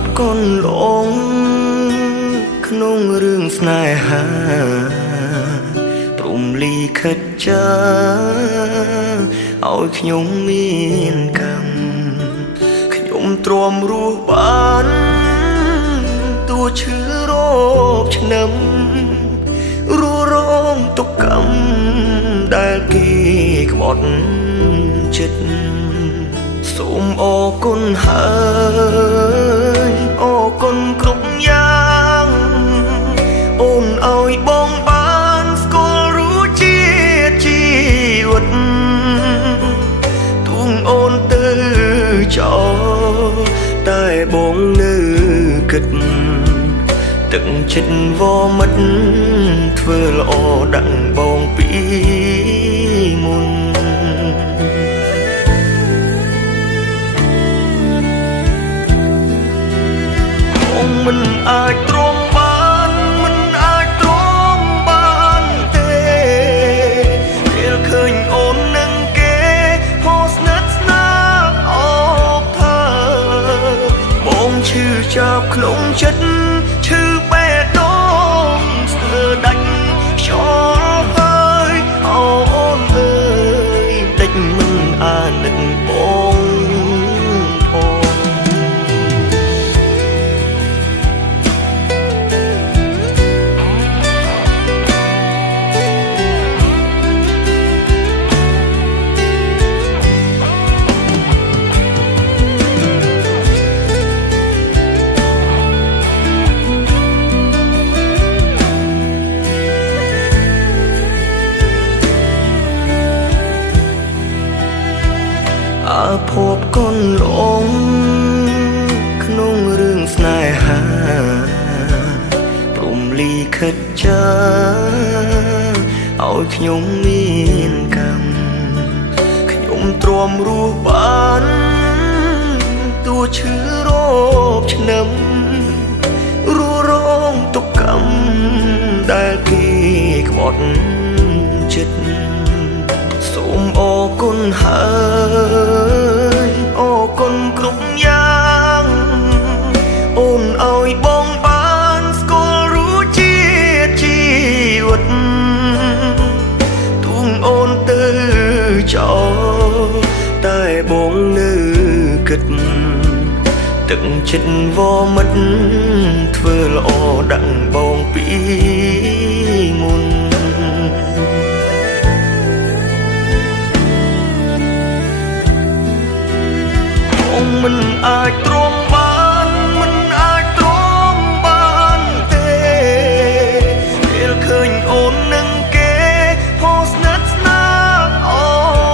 บก้นหลงក្នុងរឿងស្នេហាព្រំលីខិតចាឲ្យខ្ញុំមានកម្មខ្ញុំទ្រាំរស់បានតួឈឺរោគឆ្នាំរੂរងទុក្ខកម្មដែលគេក្បត់ចិត្តសូមអរគុណហើយអរគុណគ្រប់យ៉ាងអូនឲ្យបងបានស្គាល់រសជាតិជីវិតទូងអូនទៅចោលតែបងនៅគិតទឹកចិត្តវមិតធ្វើល្អដាក់បងពីមុនមិនអាចទ្រាំបានមិនអាចទ្រាំបានទេពេលឃើញអូននឹងគេហោស្និទ្ធស្នាលអបថាបងឈឺចាប់ក្នុងចិត្តឈឺបេះដូងស្ទើរដាច់ខ្យល់ហើយអូនអើយដេចមិនអាណិតបងអាភពកូនหลงក្នុងរឿងស្នេហាព្រំលីខិតចាឲ្យខ្ញុំមានកម្មខ្ញុំទ្រាំរស់បានតួឈឺរោគឆ្នាំរੂរងទុក្ខកម្មដែលគេក្បត់ចិត្តសូមអរគុណហើយអរគុណគ្រប់យ៉ាងអូនឲ្យបងបានស្គាល់រសជាតិជីវិតទូងអូនទៅចោលតែបងនៅគិតទឹកចិត្តវមិតធ្វើល្អដាក់បងពីមុនមិនអាចទ្រាំបានមិនអាចទ្រាំបានទេពេលឃើញអូននឹងគេហោស្និទ្ធស្នាលអ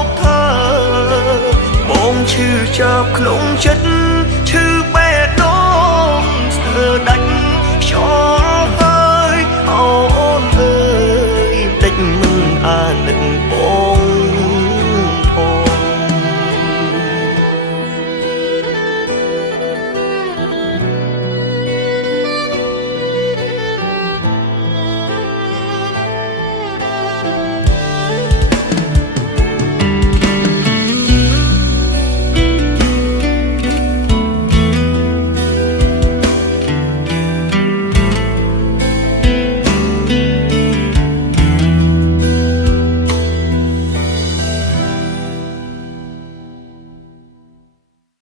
បថាបងឈឺចាប់ក្នុងចិត្ត